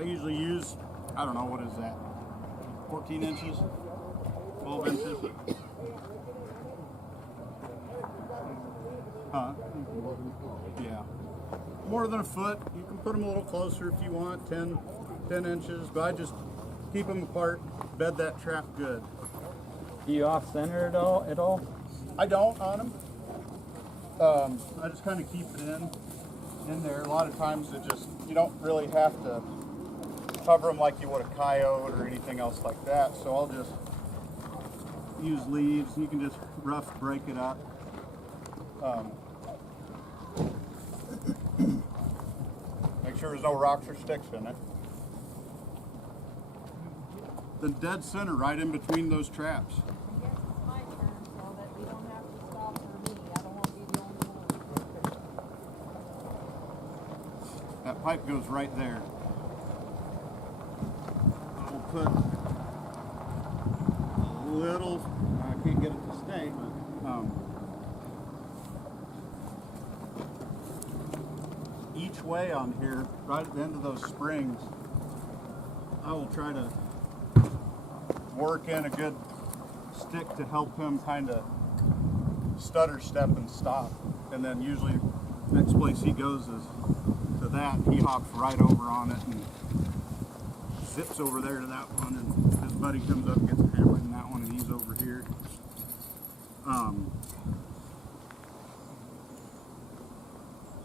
I usually use, I don't know, what is that, 14 inches, 12 inches? Huh? Yeah. More than a foot. You can put them a little closer if you want, 10 inches, but I just keep them apart, bed that trap good. Do you off-center it all at all? I don't on them. I just kind of keep it in there. A lot of times it just, you don't really have to cover them like you would a coyote or anything else like that. So I'll just use leaves. You can just rough break it up. Make sure there's no rocks or sticks in it. The dead center right in between those traps. That pipe goes right there. We'll put a little, I can't get it to stay, but each way on here, right at the end of those springs, I will try to work in a good stick to help him kind of stutter step and stop. And then usually next place he goes is to that. He hops right over on it and zips over there to that one, and his buddy comes up and gets hammered in that one, and he's over here.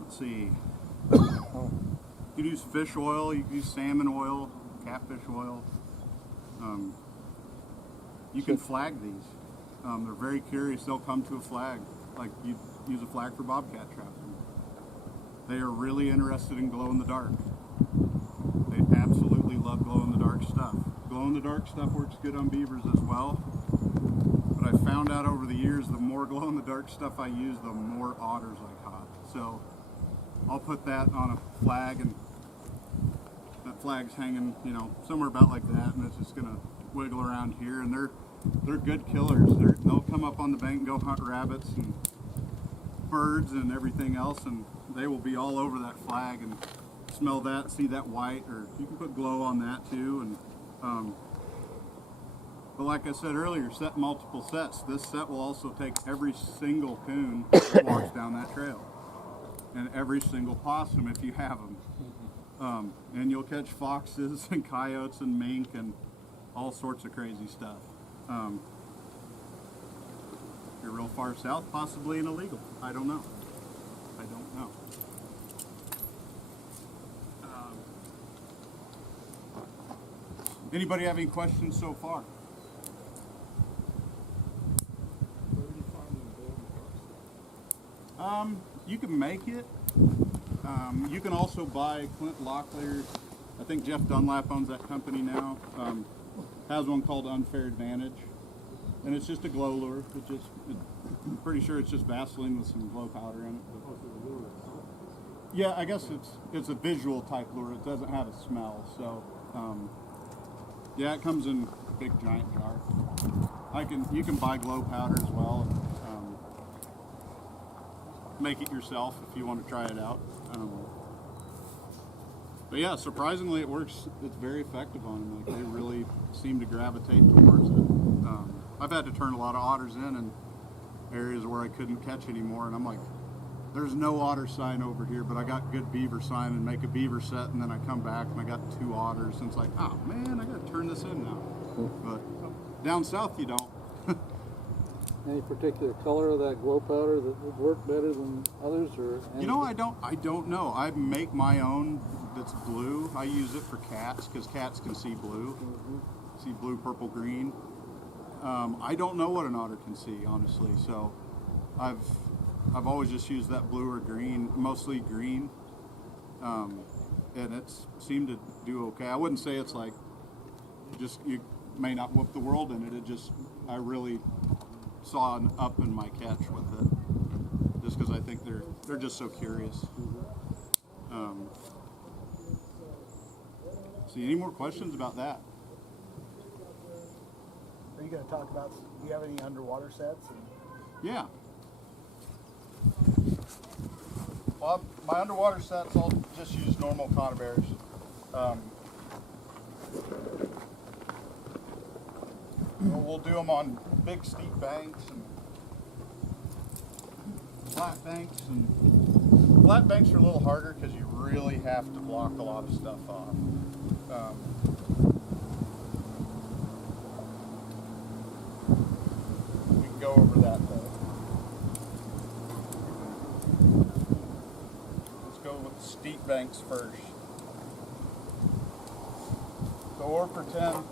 Let's see. You can use fish oil, you can use salmon oil, catfish oil. You can flag these. They're very curious. They'll come to a flag, like you use a flag for bobcat trapping. They are really interested in glow in the dark. They absolutely love glow in the dark stuff. Glow in the dark stuff works good on beavers as well. But I found out over the years, the more glow in the dark stuff I use, the more otters I caught. So I'll put that on a flag, and that flag's hanging, you know, somewhere about like that, and it's just gonna wiggle around here. And they're good killers. They'll come up on the bank and go hunt rabbits and birds and everything else, and they will be all over that flag and smell that, see that white, or you can put glow on that too. And but like I said earlier, set multiple sets. This set will also take every single coon that walks down that trail, and every single possum if you have them. And you'll catch foxes and coyotes and mink and all sorts of crazy stuff. If you're real far south, possibly an illegal. I don't know. Anybody have any questions so far? You can make it. You can also buy Clint Locklear. I think Jeff Dunlap owns that company now. Has one called Unfair Advantage, and it's just a glow lure. I'm pretty sure it's just Vaseline with some glow powder in it. Yeah, I guess it's a visual type lure. It doesn't have a smell, so yeah, it comes in a big giant jar. You can buy glow powder as well. Make it yourself if you want to try it out. But yeah, surprisingly it works. It's very effective on them. Like, they really seem to gravitate towards it. I've had to turn a lot of otters in areas where I couldn't catch anymore, and I'm like, there's no otter sign over here, but I got good beaver sign, and make a beaver set, and then I come back and I got 2 otters, and it's like, oh man, I gotta turn this in now. But down south you don't. Any particular color of that glow powder that would work better than others, or anything? You know, I don't know. I make my own that's blue. I use it for cats because cats can see blue. See blue, purple, green. I don't know what an otter can see, honestly. So I've always just used that blue or green, mostly green, and it's seemed to do okay. I wouldn't say it's like just you may not whoop the world in it. I really saw an up in my catch with it, just because I think they're just so curious. See, any more questions about that? Are you going to talk about, do you have any underwater sets? Yeah. Well, my underwater sets, I'll just use normal conibears. Well, we'll do them on big steep banks and flat banks. And flat banks are a little harder because you really have to block a lot of stuff off. We can go over that though. Let's go with the steep banks first. So or pretend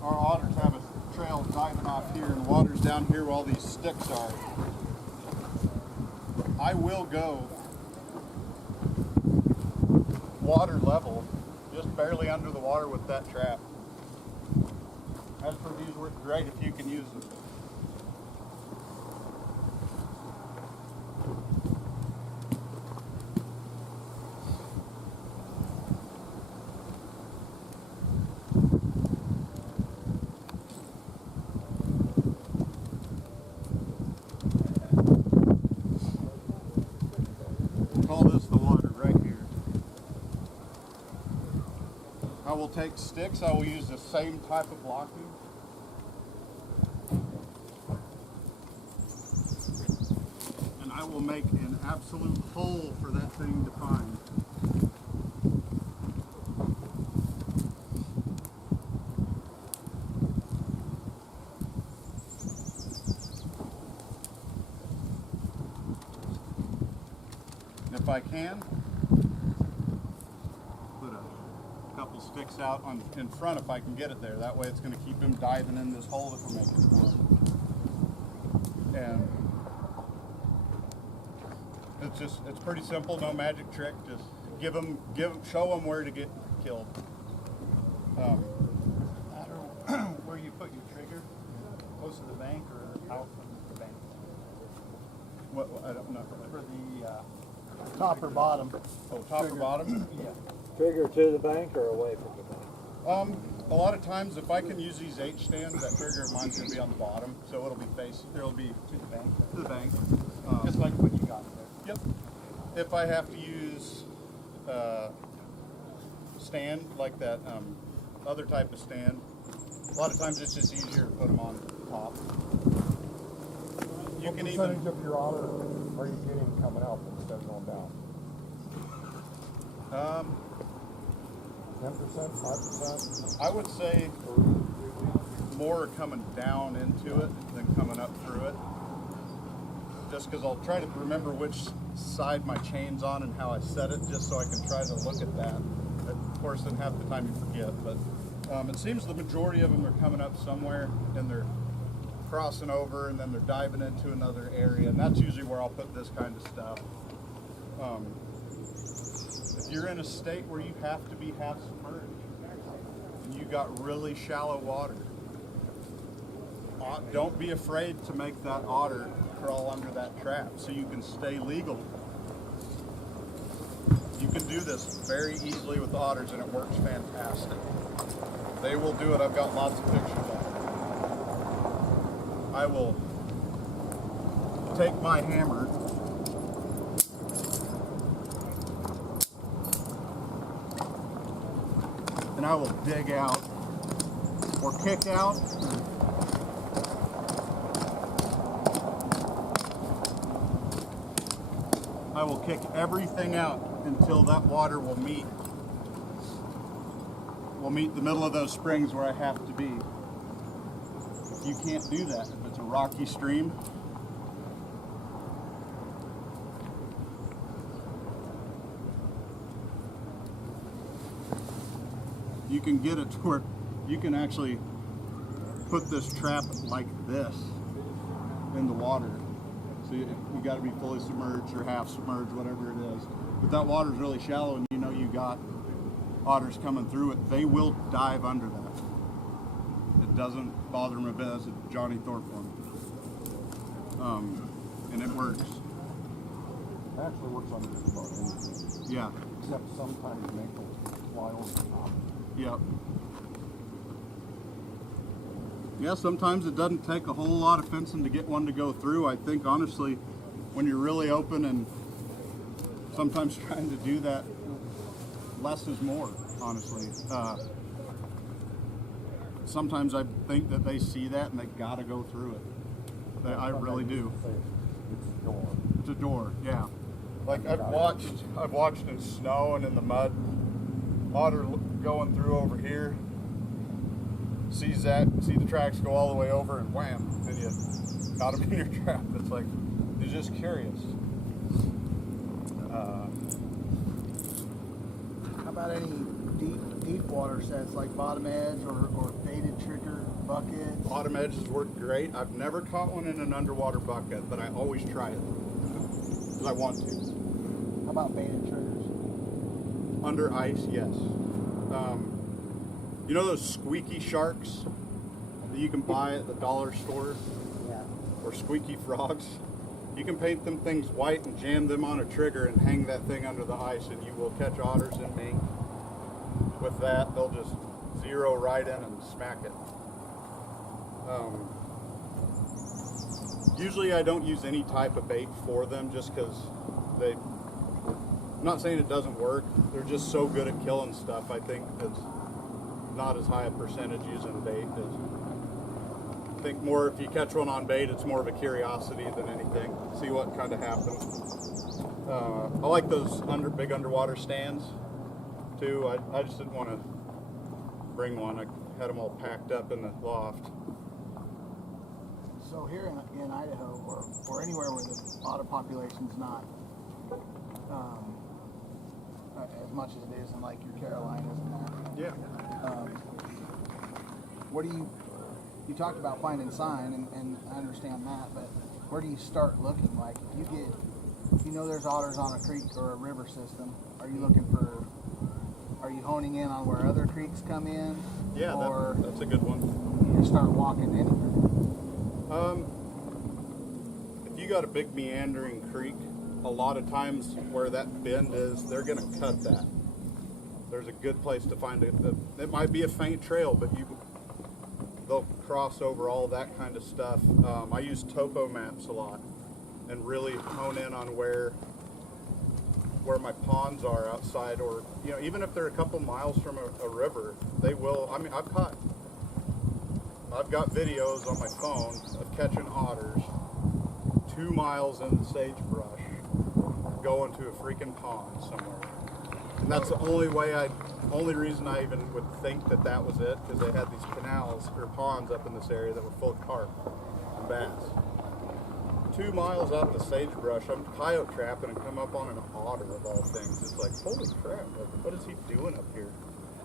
our otters have a trail diving off here and the water's down here where all these sticks are. I will go water level, just barely under the water with that trap. As for these work great if you can use them. Call this the water right here. I will take sticks. I will use the same type of blocking. And I will make an absolute hole for that thing to find. If I can, put a couple sticks out in front if I can get it there. That way it's going to keep him diving in this hole that we're making for him. And it's pretty simple, no magic trick. Just show him where to get killed. Matter where you put your trigger, close to the bank or out from the bank. I don't know. For the top or bottom. Oh, top or bottom? Yeah. Trigger to the bank or away from the bank? A lot of times, if I can use these H stands, that trigger of mine's going to be on the bottom, so it'll be facing. It'll be To the bank. to the bank. Just like what you got there. Yep. If I have to use stand like that other type of stand, a lot of times it's just easier to put them on top. You What can percentage even. of your otter are you getting coming up instead of going down? 10%, 5%? I would say more are coming down into it than coming up through it. Just because I'll try to remember which side my chain's on and how I set it, just so I can try to look at that. Of course, then half the time you forget, but it seems the majority of them are coming up somewhere and they're crossing over and then they're diving into another area, and that's usually where I'll put this kind of stuff. If you're in a state where you have to be half submerged and you got really shallow water, don't be afraid to make that otter crawl under that trap so you can stay legal. You can do this very easily with otters and it works fantastic. They will do it. I've got lots of pictures of it. I will take my hammer and I will dig out or kick out. I will kick everything out until that water will meet the middle of those springs where I have to be. You can't do that if it's a rocky stream. You can get it to where you can actually put this trap like this in the water. So you got to be fully submerged or half submerged, whatever it is. But that water's really shallow and you know you got otters coming through it. They will dive under that. It doesn't bother them a bit. That's a Johnny Thorpe one. And it works. It actually works on just about anything, Yeah. except sometimes you make them fly over the top. Yep. Yeah, sometimes it doesn't take a whole lot of fencing to get one to go through. I think honestly, when you're really open and sometimes trying to do that, less is more. honestly. Sometimes I think that they see that and they gotta go through it. I really do. It's a door. It's a door, yeah. Like I've watched in snow and in the mud, otter going through over here, see the tracks go all the way over and wham, and you got him in your trap. It's like, he's just curious. How about any deep water sets like bottom edge or baited trigger buckets? Bottom edges work great. I've never caught one in an underwater bucket, but I always try it because I want to. How about baited triggers? Under ice, yes. You know those squeaky sharks that you can buy at the dollar store? Yeah. Or squeaky frogs? You can paint them things white and jam them on a trigger and hang that thing under the ice, and you will catch otters and mink. With that, they'll just zero right in and smack it. Usually I don't use any type of bait for them just because I'm not saying it doesn't work, they're just so good at killing stuff. I think it's not as high a percentage using bait. I think more if you catch one on bait, it's more of a curiosity than anything. See what kind of happens. I like those big underwater stands too. I just didn't want to bring one. I had them all packed up in the loft. So here in Idaho or anywhere where the otter population's not as much as it is in like your Carolinas and that. Yeah. What do you talked about finding sign and I understand that, but where do you start looking? Like if you know there's otters on a creek or a river system, are you honing in on where other creeks come in? Yeah, or that's a good one. You just start walking anywhere? If you got a big meandering creek, a lot of times where that bend is, they're going to cut that. There's a good place to find it. It might be a faint trail, but they'll cross over all that kind of stuff. I use topo maps a lot and really hone in on where my ponds are outside, or even if they're a couple miles from a river, they will. I mean, I've got videos on my phone of catching otters 2 miles in the sagebrush going to a freaking pond somewhere. And that's the only reason I even would think that was it, because they had these canals or ponds up in this area that were full of carp and bass. 2 miles out in the sagebrush, I'm coyote trapping and come up on an otter of all things. It's like, holy crap, what is he doing up here?